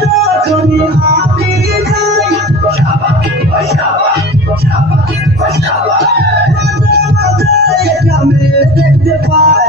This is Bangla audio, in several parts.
যখনই আমি যাই গ্রামে দেখতে পাই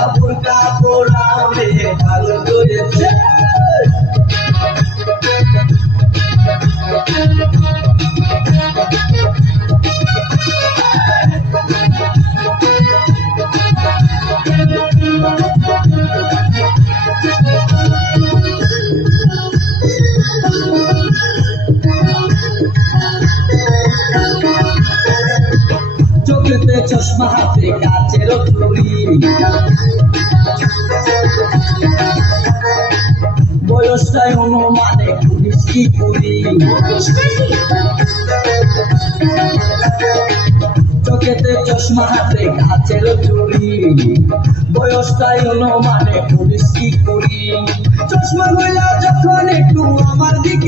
একটা কাপড় আমি ভালো করেছে চশমা কাচের চোখেতে চশমা হাতে কাচের চুরি বয়সটাই অনুমানে পুলিশ কি কুড়ি। চশমা কইলা যখন একটু আমার দিকে